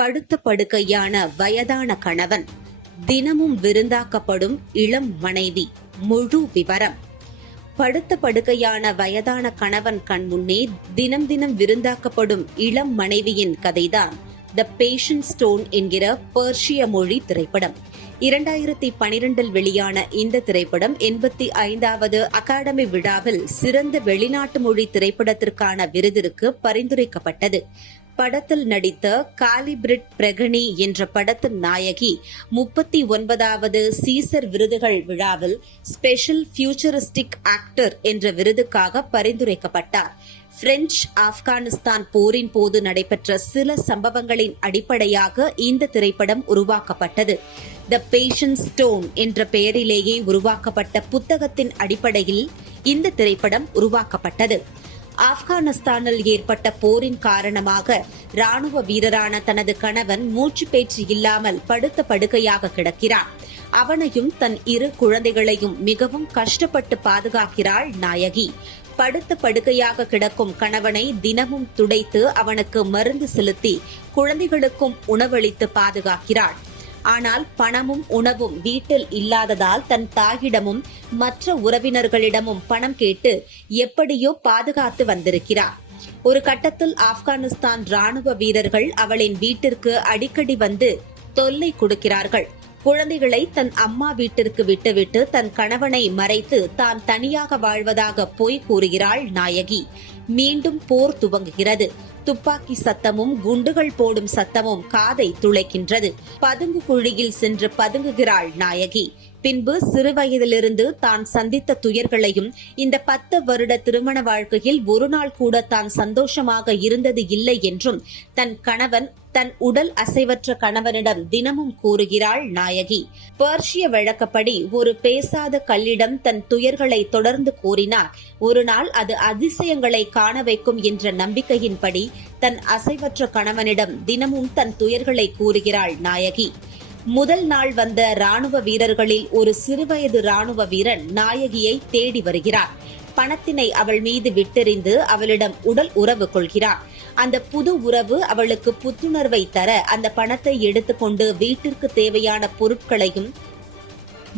படுத்த படுக்கையான வயதான கணவன். தினமும் விருந்தாக்கப்படும் இளம் மனைவி. முழு விவரம். படுத்த படுக்கையான வயதான கணவன் கண் முன்னே தினம் தினம் விருந்தாக்கப்படும் இளம் மனைவியின் கதைதான். த பேஷன் ஸ்டோன் என்கிற பர்ஷிய மொழி திரைப்படம். இரண்டாயிரத்தி பனிரெண்டில் வெளியான இந்த திரைப்படம் எண்பத்தி ஐந்தாவது அகாடமி விழாவில் சிறந்த வெளிநாட்டு மொழி திரைப்படத்திற்கான விருதிற்கு பரிந்துரைக்கப்பட்டது. படத்தில் நடித்த காலிபிரிட் பிரகனி என்ற படத்தின் நாயகி முப்பத்தி ஒன்பதாவது சீசர் விருதுகள் விழாவில் ஸ்பெஷல் ஃபியூச்சரிஸ்டிக் ஆக்டர் என்ற விருதுக்காக பரிந்துரைக்கப்பட்டார். பிரெஞ்சு ஆப்கானிஸ்தான் போரின் போது நடைபெற்ற சில சம்பவங்களின் அடிப்படையாக இந்த திரைப்படம் உருவாக்கப்பட்டது. த பேஷன் ஸ்டோன் என்ற பெயரிலேயே உருவாக்கப்பட்ட புத்தகத்தின் அடிப்படையில் இந்த திரைப்படம் உருவாக்கப்பட்டது. ஆப்கானிஸ்தானில் ஏற்பட்ட போரின் காரணமாக ராணுவ வீரரான தனது கணவன் மூச்சு பேச்சு இல்லாமல் படுத்த படுக்கையாக கிடக்கிறார். அவனையும் தன் இரு குழந்தைகளையும் மிகவும் கஷ்டப்பட்டு பாதுகாக்கிறாள் நாயகி. படுத்த படுக்கையாக கிடக்கும் கணவனை தினமும் துடைத்து அவனுக்கு மருந்து செலுத்தி குழந்தைகளுக்கும் உணவளித்து பாதுகாக்கிறாள். ஆனால் பணமும் உணவும் வீட்டில் இல்லாததால் தன் தாயிடமும் மற்ற உறவினர்களிடமும் பணம் கேட்டு எப்படியோ பாதுகாத்து வந்திருக்கிறார். ஒரு கட்டத்தில் ஆப்கானிஸ்தான் ராணுவ வீரர்கள் அவளின் வீட்டிற்கு அடிக்கடி வந்து தொல்லை கொடுக்கிறார்கள். குழந்தைகளை தன் அம்மா வீட்டிற்கு விட்டுவிட்டு தன் கணவனை மறைத்து தான் தனியாக வாழ்வதாக பொய் கூறுகிறாள் நாயகி. மீண்டும் போர் துவங்குகிறது. துப்பாக்கி சத்தமும் குண்டுகள் போடும் சத்தமும் காதை துளைக்கின்றது. பதுங்கு குழியில் சென்று பதுங்குகிறாள் நாயகி. பின்பு சிறுவயதிலிருந்து தான் சந்தித்த துயர்களையும் இந்த பத்து வருட திருமண வாழ்க்கையில் ஒரு நாள் கூட தான் சந்தோஷமாக இருந்தது இல்லை என்றும் தன் கணவன் தன் உடல் அசைவற்ற கணவனிடம் தினமும் கூறுகிறாள் நாயகி. பர்ஷிய வழக்கப்படி ஒரு பேசாத கல்லிடம் தன் துயர்களை தொடர்ந்து கூறினார். ஒரு நாள் அது அதிசயங்களை காண வைக்கும் என்ற நம்பிக்கையின்படி தன் அசைவற்ற கணவனிடம் தினமும் தன் துயர்களை கூறுகிறாள் நாயகி. முதல் நாள் வந்த ராணுவ வீரர்களில் ஒரு சிறுவயது ராணுவ வீரன் நாயகியை தேடி வருகிறார். பணத்தினை அவள் மீது விட்டெறிந்து அவளிடம் உடல் உறவு கொள்கிறார். அந்த புது உறவு அவளுக்கு புத்துணர்வை தர அந்த பணத்தை எடுத்துக்கொண்டு வீட்டிற்கு தேவையான பொருட்களையும்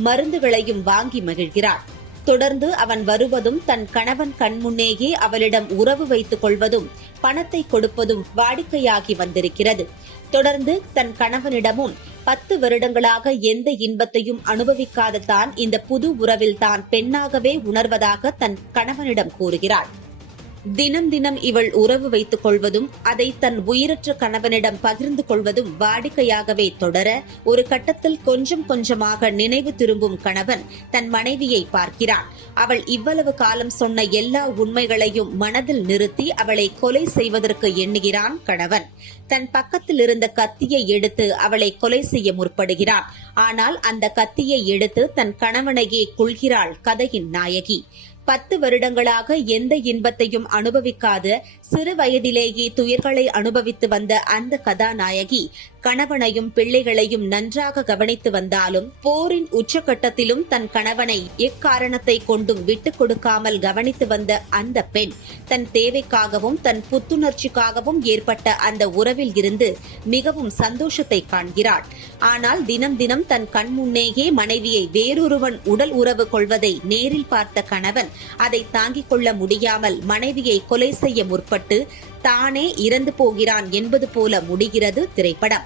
மருந்துகளையும் வாங்கி மகிழ்கிறார். தொடர்ந்து அவன் வருவதும் தன் கணவன் கண்முன்னேயே அவளிடம் உறவு வைத்துக் கொள்வதும் பணத்தை கொடுப்பதும் வாடிக்கையாகி வந்திருக்கிறது. தொடர்ந்து தன் கணவனிடமும் பத்து வருடங்களாக எந்த இன்பத்தையும் அனுபவிக்காத தான் இந்த புது உறவில் தான் பெண்ணாகவே உணர்வதாக தன் கணவனிடம் கூறுகிறாள். தினம் தினம் இவள் உறவு வைத்துக் கொள்வதும் அதை தன் உயிரற்ற கணவனிடம் பகிர்ந்து கொள்வதும் வாடிக்கையாகவே தொடர ஒரு கட்டத்தில் கொஞ்சம் கொஞ்சமாக நினைவு திரும்பும் கணவன் தன் மனைவியை பார்க்கிறான். அவள் இவ்வளவு காலம் சொன்ன எல்லா உண்மைகளையும் மனதில் நிறுத்தி அவளை கொலை செய்வதற்கு எண்ணுகிறான் கணவன். தன் பக்கத்தில் இருந்த கத்தியை எடுத்து அவளை கொலை செய்ய முற்படுகிறான். ஆனால் அந்த கத்தியை எடுத்து தன் கணவனையே கொள்கிறாள் கதையின் நாயகி. பத்து வருடங்களாக எந்த இன்பத்தையும் அனுபவிக்காத சிறு வயதிலேயே துயர்களை அனுபவித்து வந்த அந்த கதாநாயகி கணவனையும் பிள்ளைகளையும் நன்றாக கவனித்து வந்தாலும் போரின் உச்சகட்டத்திலும் தன் கணவனை எக்காரணத்தை கொண்டும் விட்டுக் கொடுக்காமல் கவனித்து வந்த அந்த பெண் தன் தேவைக்காகவும் தன் புத்துணர்ச்சிக்காகவும் ஏற்பட்ட அந்த உறவில் இருந்து மிகவும் சந்தோஷத்தை காண்கிறாள். ஆனால் தினம் தினம் தன் கண்முன்னேயே மனைவியை வேறொருவன் உடல் உறவு கொள்வதை நேரில் பார்த்த கணவன் அதை தாங்கிக் கொள்ள முடியாமல் மனைவியை கொலை செய்ய முற்பட்டு தானே இறந்து போகிறான் என்பது போல முடிகிறது திரைப்படம்.